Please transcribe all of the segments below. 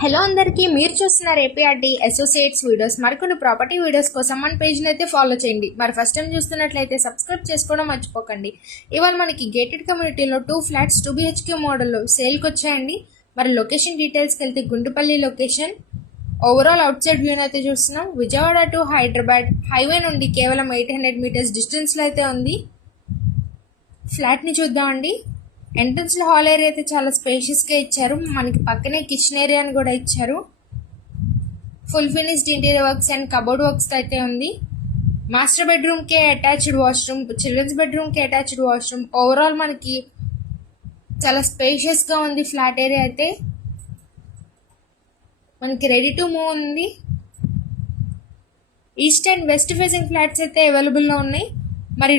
Hello అందరికీ, మీరు చూస్తున్నారు ఏపీఆర్డి అసోసియేట్స్ వీడియోస్. మరికొన్ని ప్రాపర్టీ వీడియోస్ కోసం మన పేజ్ని అయితే ఫాలో చేయండి. మరి ఫస్ట్ టైం చూస్తున్నట్లయితే సబ్స్క్రైబ్ చేసుకోవడం మర్చిపోకండి. ఇవాళ మనకి గేటెడ్ కమ్యూనిటీలో 2 ఫ్లాట్స్ 2 BHK మోడల్లో సేల్కి వచ్చాయండి. మరి లొకేషన్ డీటెయిల్స్కి వెళ్తే Guntupalli location. Overall out side వ్యూని అయితే చూస్తున్నాం. విజయవాడ టు హైదరాబాద్ హైవే నుండి కేవలం 800 మీటర్స్ డిస్టెన్స్లో అయితే ఉంది. ఫ్లాట్ని చూద్దామండి. ఎంట్రన్స్లో హాల్ ఏరియా అయితే చాలా స్పేషియస్గా ఇచ్చారు. మనకి పక్కనే కిచెన్ ఏరియా అని కూడా ఇచ్చారు. Full finished interior works and cupboard works అయితే ఉంది. మాస్టర్ బెడ్రూమ్కే అటాచ్డ్ వాష్రూమ్, చిల్డ్రన్స్ బెడ్రూమ్కి అటాచ్డ్ వాష్రూమ్. ఓవరాల్ మనకి చాలా స్పేషియస్గా ఉంది ఫ్లాట్ ఏరియా అయితే. మనకి రెడీ టు మూవ్ ఉంది. East and west facing flats అయితే అవైలబుల్లో ఉన్నాయి. మరి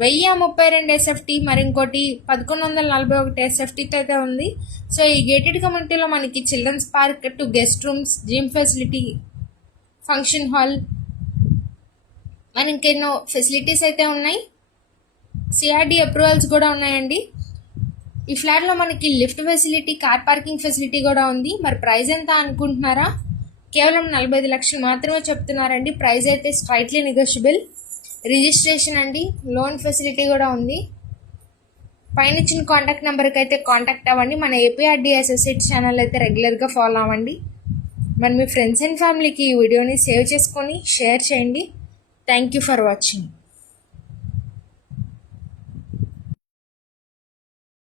1032 SFT, మరి ఇంకోటి 1141 SFTతో అయితే ఉంది. సో ఈ గేటెడ్ కమ్యూనిటీలో మనకి children's park, 2 guest rooms, gym facility, function hall, మరి ఇంకెన్నో ఫెసిలిటీస్ అయితే ఉన్నాయి. CRD అప్రూవల్స్ కూడా ఉన్నాయండి. ఈ ఫ్లాట్లో మనకి lift facility, car parking facility కూడా ఉంది. మరి ప్రైస్ ఎంత అనుకుంటున్నారా? కేవలం 45 లక్షలు మాత్రమే చెప్తున్నారండి. ప్రైస్ అయితే స్ట్రైట్లీ నెగోషియబుల్. రిజిస్ట్రేషన్ అండి, లోన్ ఫెసిలిటీ కూడా ఉంది. పైన ఇచ్చిన కాంటాక్ట్ నెంబర్కి అయితే కాంటాక్ట్ అవ్వండి. మన ఏపీఆర్డి అసోసియేట్స్ ఛానల్ అయితే రెగ్యులర్గా ఫాలో అవ్వండి. మరి మీ ఫ్రెండ్స్ అండ్ ఫ్యామిలీకి ఈ వీడియోని సేవ్ చేసుకొని షేర్ చేయండి. Thank you for watching.